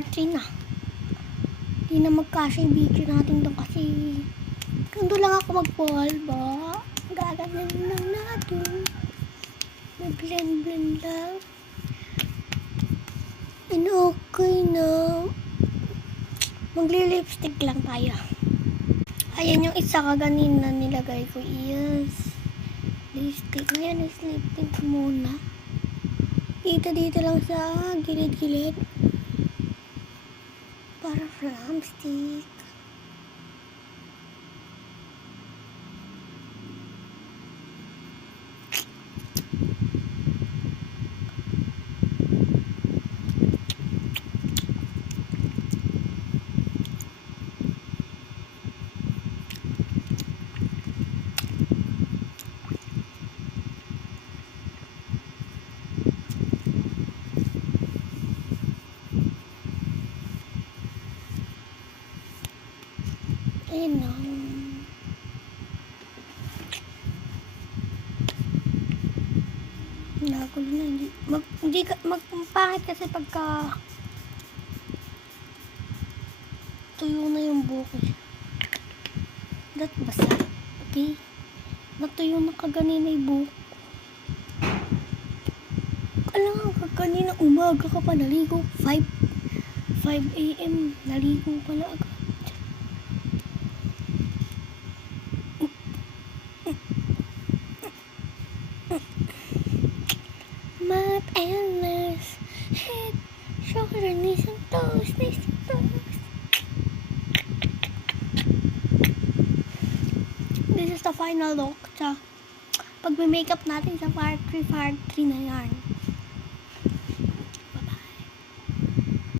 part 3 na. Hindi na magkasya yung video natin doon kasi kung doon lang ako magpolvo, gaganin lang natin. Mag-blend lang. And okay na. Magli-lipstick lang tayo. Ayan yung isa kaganina nilagay ko. Yes. Lipstick. Ngayon is lipstick muna. Dito lang sa gilid-gilid. Para from stick. Ayun na. Nagulo na. Magpangit kasi pagka tuyo na yung buhok eh. Dat basa. Okay. Natuyo na kaganina yung buhok. Alam nga kaganina umaga ka pa naligo. 5 AM. Naligo ka na agad. Mouth endless, head, shoulder, knees and toes. This is the final look. Pag may makeup natin sa part 3 na yan.